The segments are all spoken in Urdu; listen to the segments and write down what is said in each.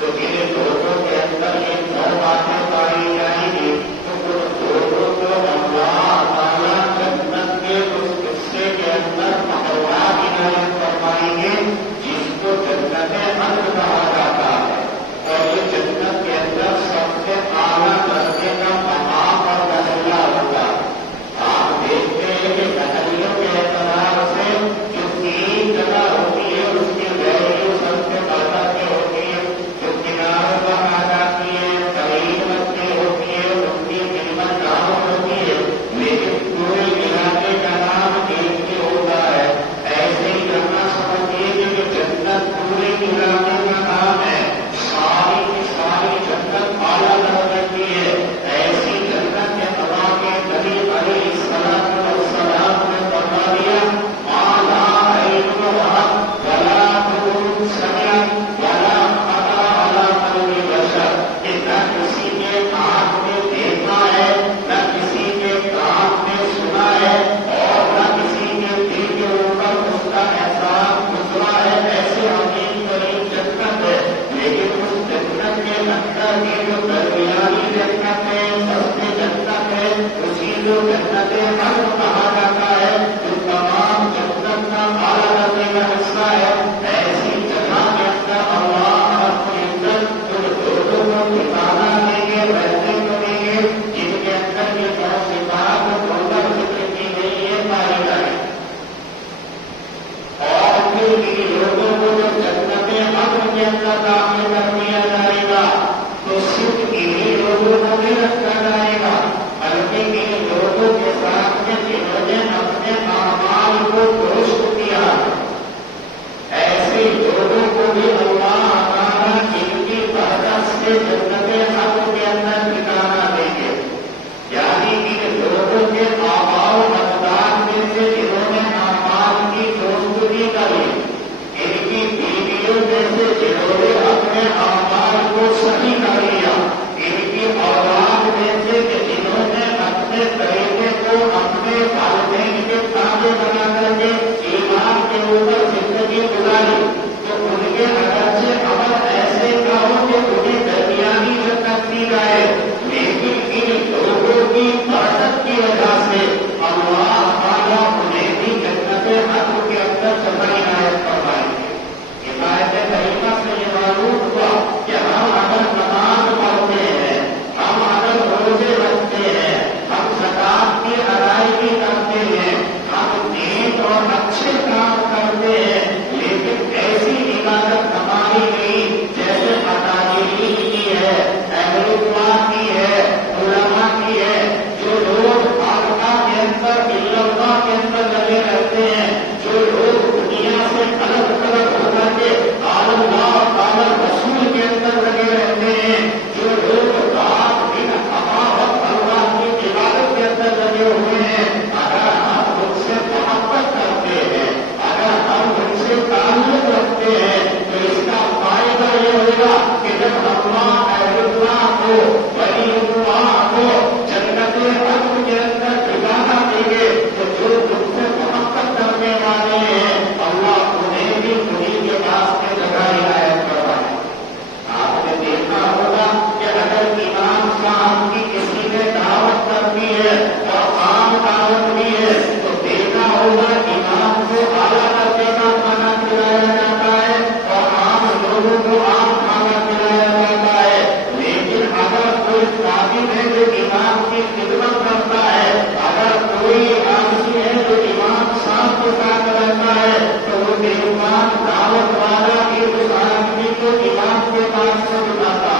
تو میرے لوگوں کے اندر ایک علاقے کا نام ہے، ساری کی ساری جنت اعلیٰ درجے کی ہے. ایسی جنت کے اللہ کے نبی علیہ الصلوۃ والسلام نے فرما دیا ما لا عین رأت ولا اذن سمعت ولا خطر علی قلب بشر، کہ نہ کسی کے آنکھ میں دیکھا ہے، نہ کسی کے کان میں سنا ہے، اور نہ کسی کے دل کے اوپر اس کا احساس گزرا ہے. ایسے عظیم ترین جنت ہے. لیکن اس جنت کے اندر کی جو درمیانی جنت ہے، سستی جنت ہے، اسی کو جنت حق کہا جاتا ہے، جو تمام جنت کا اعلیٰ درجے کا حصہ ہے. ایسی جگہ کے اندر اللہ رب العزت ان لوگوں کو ٹھکانا دیں گے، رہنے کو دیں گے جن کے اندر یہ جو صفات مقرر ذکر کی گئی ہے پائی جائے. اور پھر ان لوگوں کو جب جنت حق کے اندر داخل کر دیا جائے گا تو صرف انہی لوگوں کو نہیں رکھا جائے گا، بلکہ ان لوگوں کے ساتھ میں جنہوں نے اپنے اعمال کو درست کیا، ایسے لوگوں کو بھی اللہ تعالیٰ ان کی برکت سے جنت حق کے اندر ٹھکانا دیں گے. یعنی ان لوگوں کے آباء و اجداد میں سے جنہوں نے اعمال کی درستگی کری، ان کی بیویوں میں سے جنہوں نے اپنے اعمال کو صحیح کر لیا، ان کی اولاد میں سے جنہوں نے اپنے طریقے کو اپنے والدین کے تابع بنا کر کے ایمان کے اوپر زندگی گزاری، تو ان کے اگرچہ عمل ایسے کا ہو کہ انہیں درمیانی جنت دی جائے، لیکن ان لوگوں کی برکت کی وجہ سے اللہ تعالیٰ انہیں بھی جنت حق کے اندر جگہ عنایت فرمائیں گے. ہدایت کریمہ سے یہ معلوم ہوا کہ ہم اگر نماز پڑھتے ہیں، ہم اگر روزے رکھتے ہیں، ہم زکات کی ادائیگی کرتے ہیں، ہم نیک اور اچھے کام کرتے ہیں، لیکن ایسی عبادت ہماری نہیں جیسے متاجرین کی ہے، اہل اللہ کی ہے، علماء کی ہے، جو لوگ خانقاہ کے اندر اللہ کے اندر لگے رہتے ہیں، جو لوگ دنیا سے الگ الگ ہو کر کے اللہ تعالیٰ رسول کے اندر لگے رہتے ہیں، جو لوگ رات دن اللہ کی عبادت کے اندر لگے ہوئے ہیں. اگر ہم ان سے محبت کرتے ہیں، اگر ہم ان سے تعلق رکھتے ہیں، تو اس کا فائدہ یہ ہوگا کہ جب اللہ اہل اللہ کو ولی اللہ کو جنت حق کے اندر ٹھکانا دیں گے تو جو ان سے محبت کرنے والے ہیں اللہ انہیں بھی انہیں کے پاس میں جگہ عنایت کروائے. آپ نے دیکھا ہوگا کہ اگر امام صاحب کی کسی نے دعوت کرنی ہے اور عام دعوت بھی ہے تو دیکھا ہوگا امام کو اعلیٰ درجے کا کھانا کھلایا جاتا ہے اور عام لوگوں کو عام کھانا کھلایا جاتا ہے. لیکن اگر کوئی قابل ہے جو امام کی خدمت کرتا ہے، اگر کوئی آدمی ہے جو امام صاحب کے ساتھ رہتا ہے، تو وہ میزبان دعوت والا بھی اس آدمی کو امام کے پاس سے بلاتا،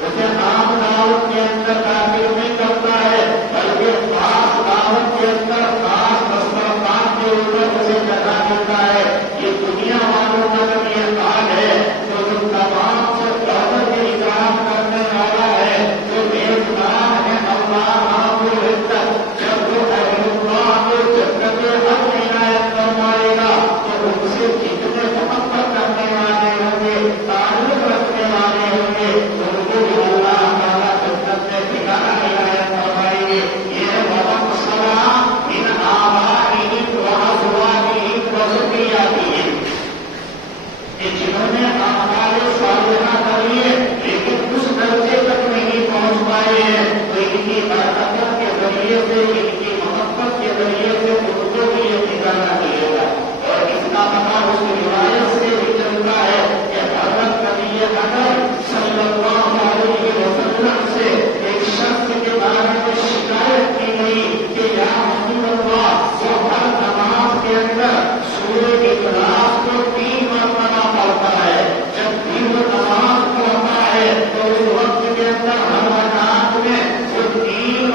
اسے عام دعوت کے اندر داخل نہیں کرتا ہے، بلکہ خاص دعوت کے اندر خاص دسترخوان کے اوپر اسے جگہ دیتا ہے. یہ دنیا والوں کا جب یہ حال ہے تو جو تمام سے دولت کے اکرام کرنے والا ہے، جو میزبان ہے اللہ رب العزت، جب وہ اہل اللہ کو جنت حق عنایت فرمائے گا تو ان سے جتنے محبت کرنے والے ہوں گے، تعلق رکھنے والے ہوں گے، ان کو بھی اللہ تعالیٰ جنت میں ٹھکانا عنایت فرمائیں گے. یہ وقت سلام ان آبائہم وازواجہم وذریاتہم، کہ جنہوں نے اعمال صالحہ کر لیے لیکن اس درجے تک نہیں پہنچ پائے ہیں، تو ان کی برکت کے ذریعے سے، ان کی محبت کے ذریعے سے ان کو بھی یہ ٹھکانا ملے گا. اور اس کا پتہ اس روایت سے بھی چلتا ہے کہ حضرت نبی اکرم صلی اللہ علیہ وسلم سے ایک شخص کے بارے میں شکایت کی گئی کہ یا رسول اللہ، وہ ہر نماز کے اندر سورہ اخلاص کو 3 مرتبہ پڑھتا ہے، جب بھی وہ نماز پڑھتا ہے تو اس وقت کے اندر ہر رکعت میں وہ 3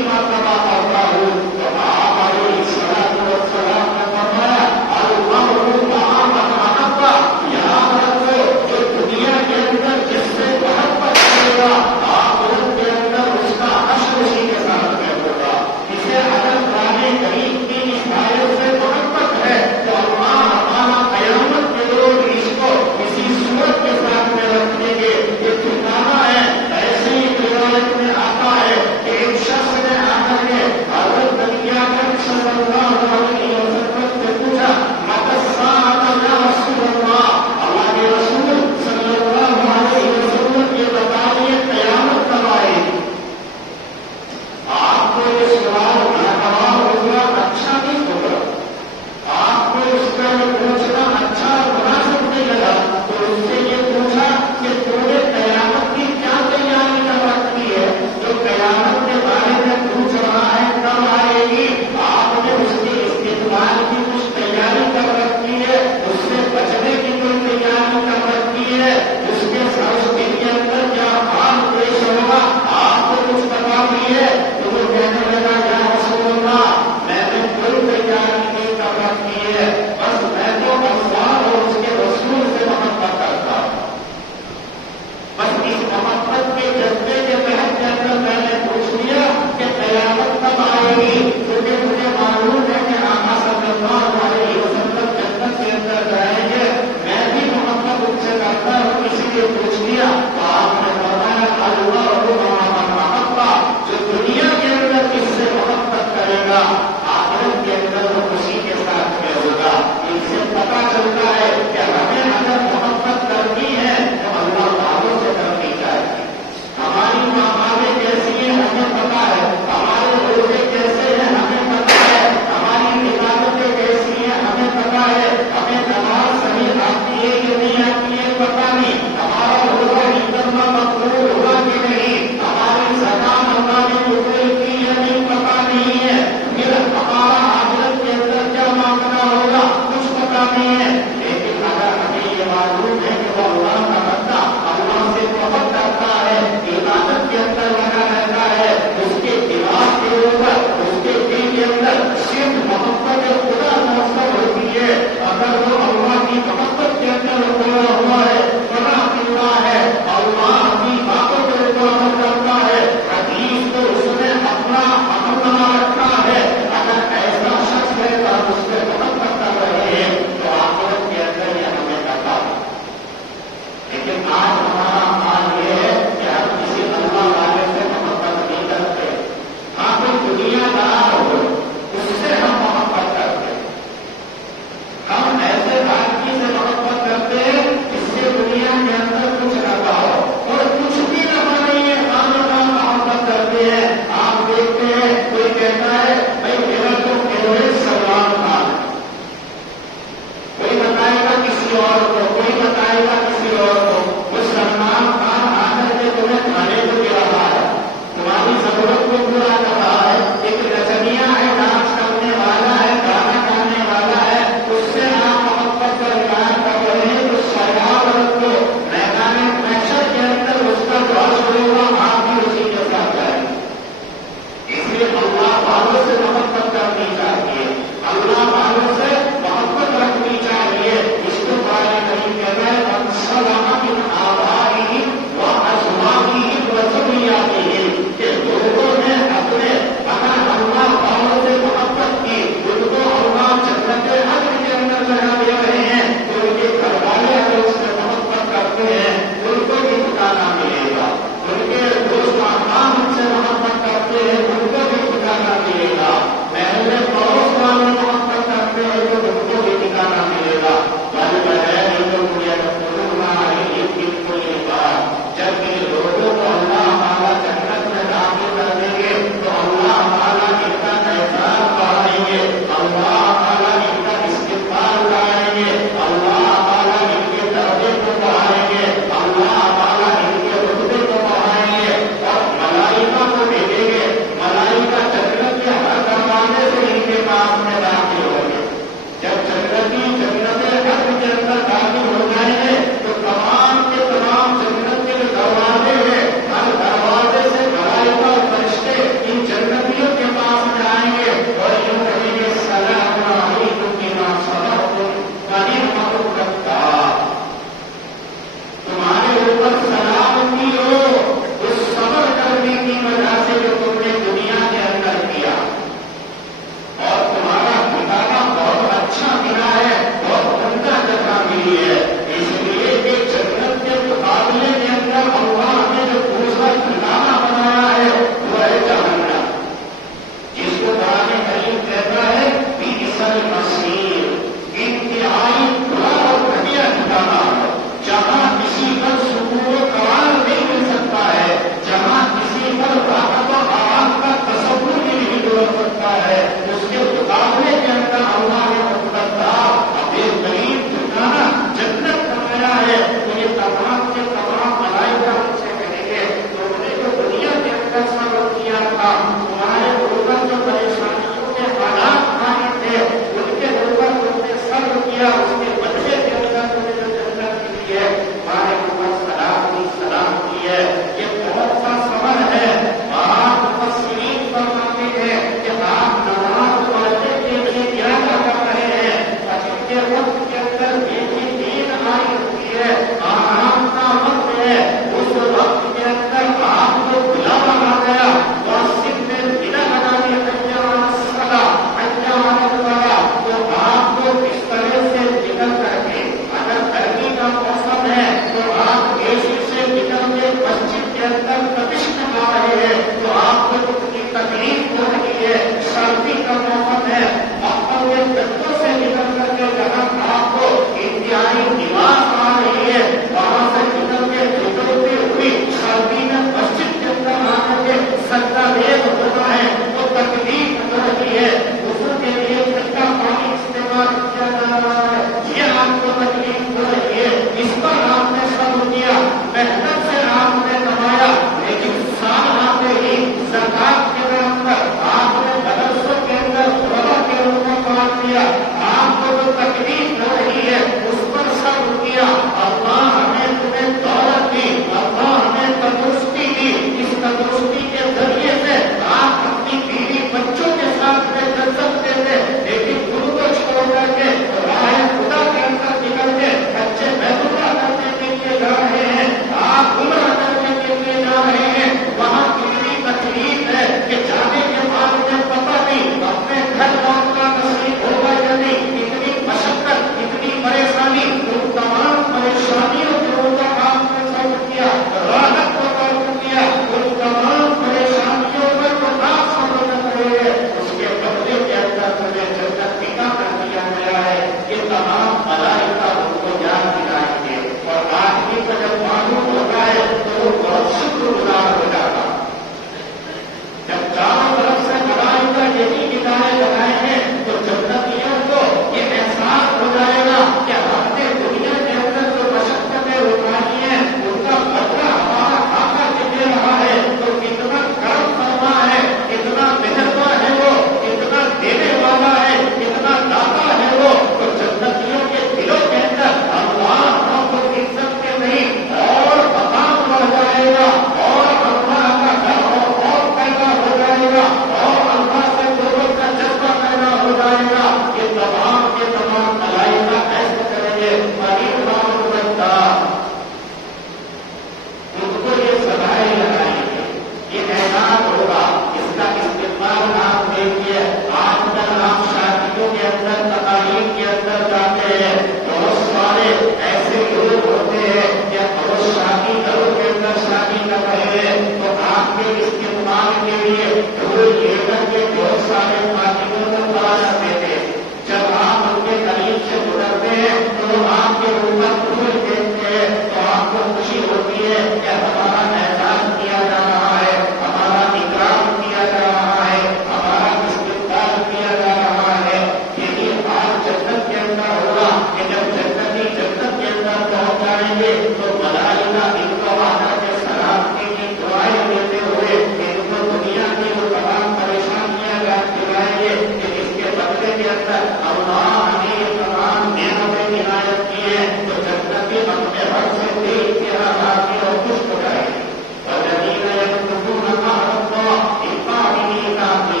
جائیں گے تو ملائکہ ان کو آنا کے سلامتی کی دعائیں دیتے ہوئے ان کو دنیا کی وہ تمام پریشانیاں یاد دلائیں گے کہ اس کے بدلے کے اندر اللہ نے یہ تمام نعمتیں عنایت کی ہیں تو جنتی اپنے رب سے دل کے آزادی اور خوش ہو جائے گی والذین یذکرون اللہ اقامین کافی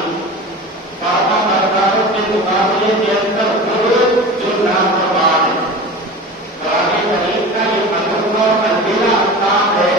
پاپا برداروں کے مقابلے کے اندر وہ جو نافرمان ہے قرآن کریم کا یہ مطلب اور منزلہ اقسام ہے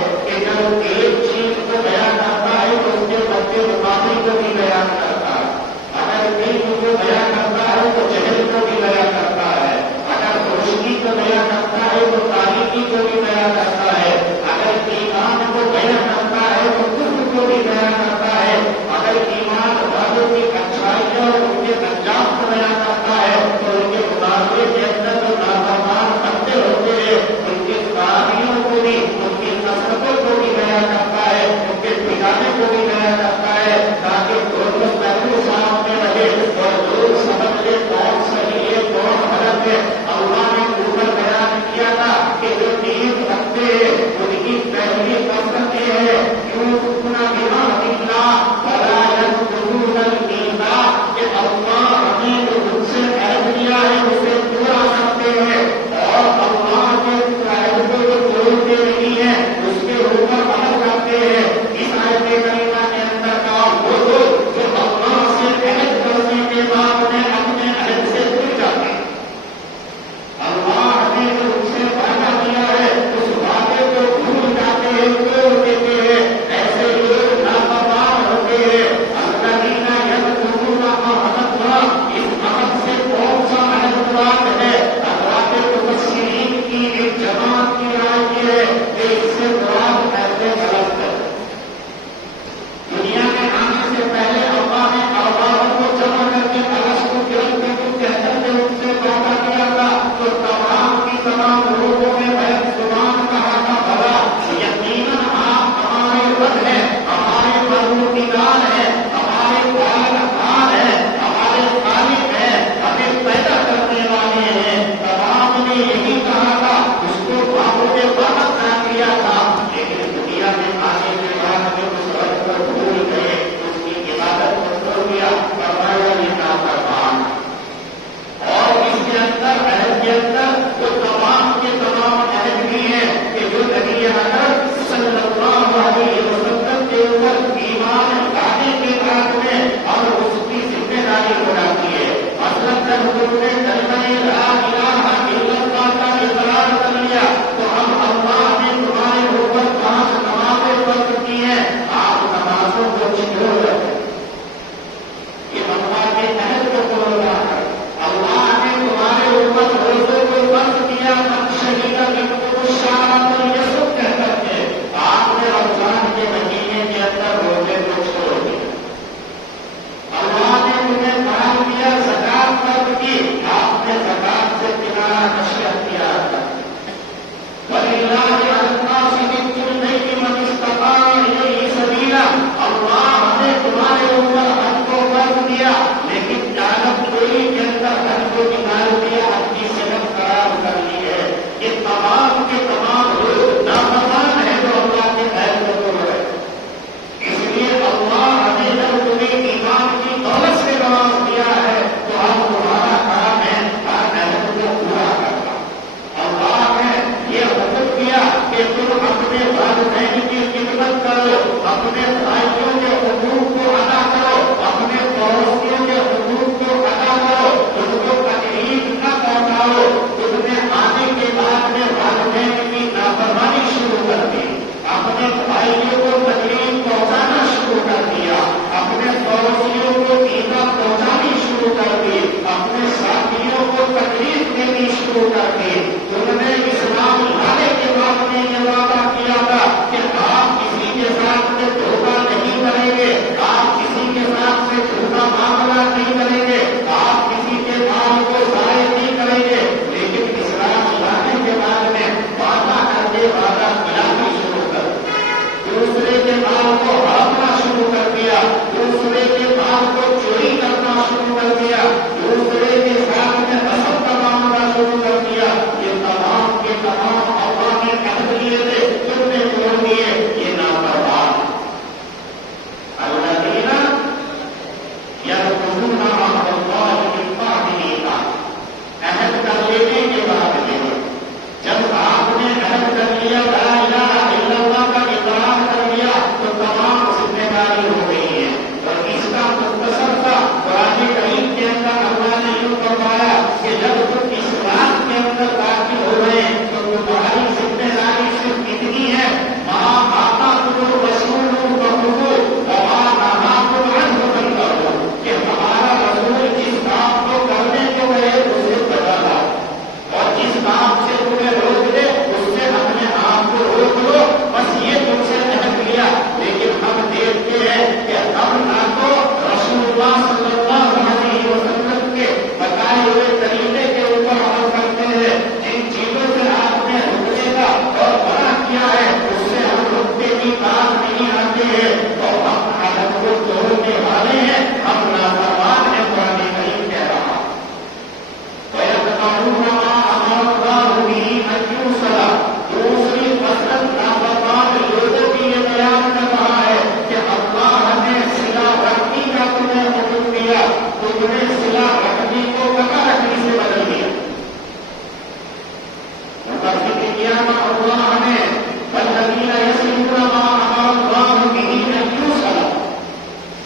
الذین یصلون ما امر اللہ به ان یوصل،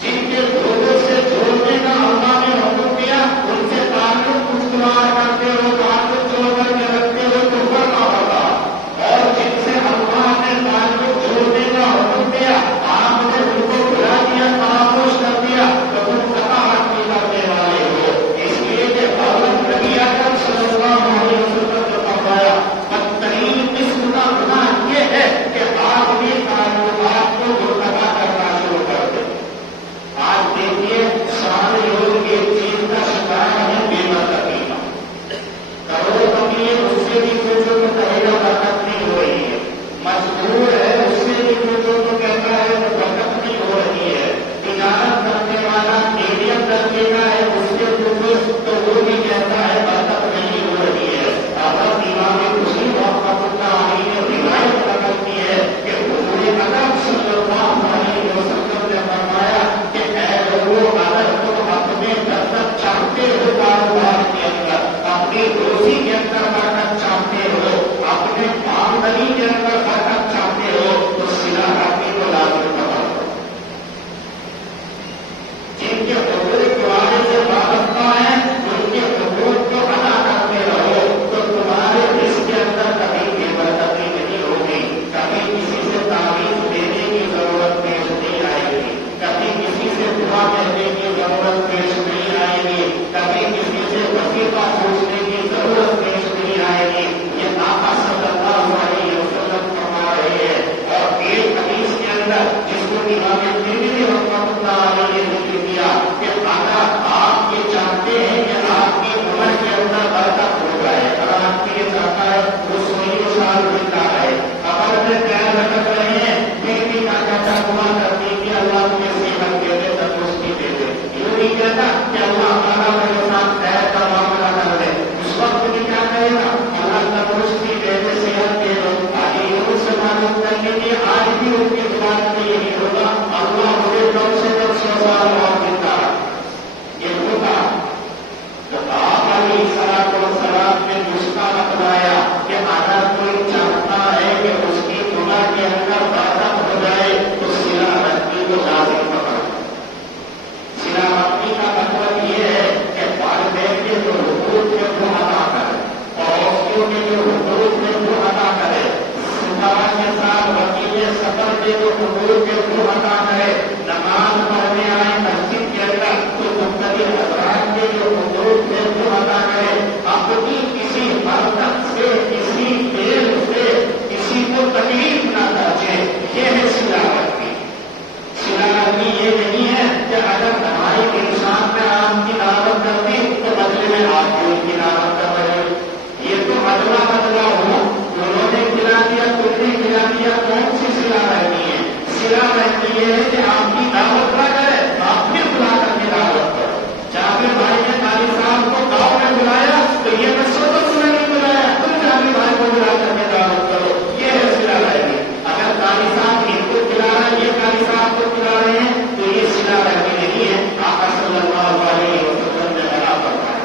جن کے لوگوں سے جوڑنے کا اللہ نے حکم دیا ان سے تعلق خوشگوار کرتے ہو، تعلق جوڑ کر کے رکھتے ہو تو فرما ہوگا، اور جن سے اللہ نے تعلق جوڑنے کا حکم دیا آپ نے ان کو بلا دیا، فراموش کر دیا تو تم قطاعت نہیں کرنے والے ہو۔ اس لیے کہ حضرت نبی اکرم صلی اللہ علیہ وسلم نے فرمایا بدترین قسم کا گناہ یہ ہے کہ آدمی تعلقات کو منقطع کرنا شروع کر دے۔ آج دیکھیے سارے لوگ ایک چیز کا شکار ہے، بے برکتی کا۔ کروڑپتی ہے اس سے بھی پوچھو تو کہے گا برکت نہیں ہو رہی ہے، مجبور ہے اس سے بھی پوچھو تو کہتا ہے تو برکت نہیں ہو رہی ہے، تجارت کرنے والا میڈیم درجے کا ہے اس سے پوچھو تو وہ بھی کہتا ہے برکت نہیں ہو رہی ہے۔ حضرت امام مسلم رحمۃ اللہ علیہ نے روایت نقل کی ہے کہ حضور اکرم صلی اللہ علیہ وسلم نے فرمایا کہ اے لوگوں اگر تم اپنے برکت چاہتے ہو کاروبار کے اندر، اپنی روزی کے اندر برکت چاہتے ہو، اپنے آمدنی کے اندر برکت چاہتے ہو تو صلہ رحمی کو لازم کرو۔ جن کے حقوق تمہارے سے وابستہ ہیں ان کے حقوق کو ادا کرتے رہو تو تمہارے رزق کے اندر کبھی بے برکتی نہیں ہوگی، کبھی کسی سے تعویذ دینے کی ضرورت پیش نہیں آئے گی، کبھی کسی سے دعا کہنے کی ضرورت پیش نہیں آئے گی، کبھی کسی سے وظیفہ پوچھنے کی ضرورت پیش نہیں آئے گی۔ یہ آقا صلی اللہ علیہ وسلم فرما رہے ہیں۔ اور ایک حدیث کے اندر جس کو امام ترمذی رحمۃ اللہ علیہ نے ذکر کیا کہ اگر آپ یہ چاہتے ہیں کہ آپ کی عمر کے اندر برکت ہو جائے، اگر آپ کی یہ چاہتا ہے وہ 100 سال زندہ ہے، قبر میں پیر رکھ رہے ہیں پھر بھی کیا کہتا دعا کرتی کہ اللہ مجھے صحت دے دے، تندرستی دے دے، یوں نہیں کہتا کہ اللہ تعالیٰ میرے ساتھ خیر کا معاملہ کر دے، اس وقت بھی کیا کہے گا اللہ تندرستی دے دے، صحت دے دو۔ آگے ان سے معلوم کر لیجیے آج بھی ان کی زبان میں یہی ہوگا اللہ مجھے کم سے کم 100 سال اور زندہ یہ ہوگا۔ تو آپ علیہ الصلوۃ والسلام نے نسخہ بتلایا کہ اگر کوئی چاہتا ہے کہ اس کی عمر کے اندر برکت ہو جائے تو صلہ رحمی کو لازم پکڑو۔ صلہ رحمی کا مطلب یہ ہے کہ والدین کے جو حقوق ہیں وہ ادا کرے، پڑوسیوں کے جو حقوق ہیں وہ ادا کرے، سفارا کے ساتھ وکیل سفر کے جو حقوق ہیں وہ ادا کرے، نماز پڑھنے آئے مسجد کے اندر تو مختلف حضرات کے جو حقوق ہیں وہ ادا کرے، اپنی کسی حرکت سے کسی دیر سے کسی کو تکلیف نہ پہنچے، یہ ہے صلہ رحمی۔ صلہ رحمی یہ نہیں ہے کہ اگر ہماری انسان میں آپ کی دعوت کر دی تو بدلے میں آپ کو ان کی دعوت کر رہے ہو، یہ تو بدلا بدلا ہو، انہوں نے کھلا دیا تم نے کھلا دیا، کون سی صلہ رحمی ہے؟ صلہ رحمی یہ ہے کہ آپ کی دعوت نہ کرے، آپ پھر بلا کر کے دعوت کرو۔ جابر بھائی نے قاری صاحب کو گاؤں میں بلایا تو یہ نہ سوچو تمہیں نہیں بلایا، تم جابر بھائی کو بلا کر کے دعوت کرو، یہ ہے صلہ رحمی۔ اگر قاری صاحب ان کو کھلا رہے ہیں، یہ قاری صاحب کو کھلا رہے ہیں تو یہ صلہ رحمی نہیں ہے۔ آقا صلی اللہ علیہ وسلم نے منع فرمایا۔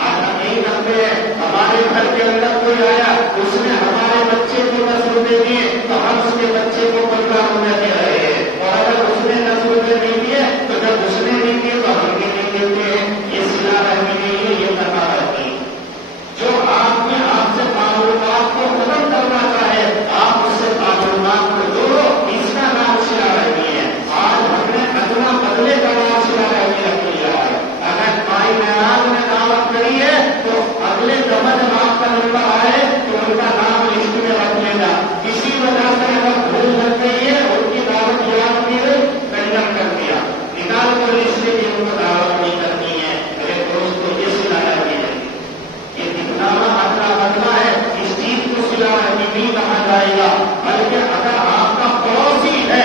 آج ہم نہیں کرتے ہیں، ہمارے گھر کے اندر کوئی آیا اس نے ہمارے بچے کو 10 روپے دیے تو ہم اس کے بچے کو 15 روپے دے رہے ہیں، اور اگر اس نے 10 روپے نہیں دیے تو جب اس نے نہیں دیے تو ہم بھی نہیں دیتے ہیں۔ یہ صلہ رحمی نہیں ہے، یہ قطع رحمی۔ جو آپ نے آپ سے معلومات کو ختم کرنا چاہے آپ اس سے معلومات کو جوڑو، اس کا نام صلہ رحمی ہے۔ آج ہم نے ادنا بدلے کا نام صلہ رحمی رکھ لیا ہے۔ اگر مائی معراج نے دعوت کری ہے تو اگلے دفعہ جب آپ کا نمبر آئے تو ان کا نام لسٹ میں رکھ لینا۔ کسی وجہ سے اگر بھول لگ گئی ہے ان کی دعوت یاد نہیں ہوئی، کنڈم کر دیا، نکال کر لسٹ سے بھی ان کو دعوت نہیں کرنی ہے۔ میرے دوستو یہ صلہ رحمی ہے، یہ دکھلاوا ادنا بدلا ہے، اس چیز کو صلہ رحمی نہیں کہا جائے گا، بلکہ اگر آپ کا پڑوسی ہے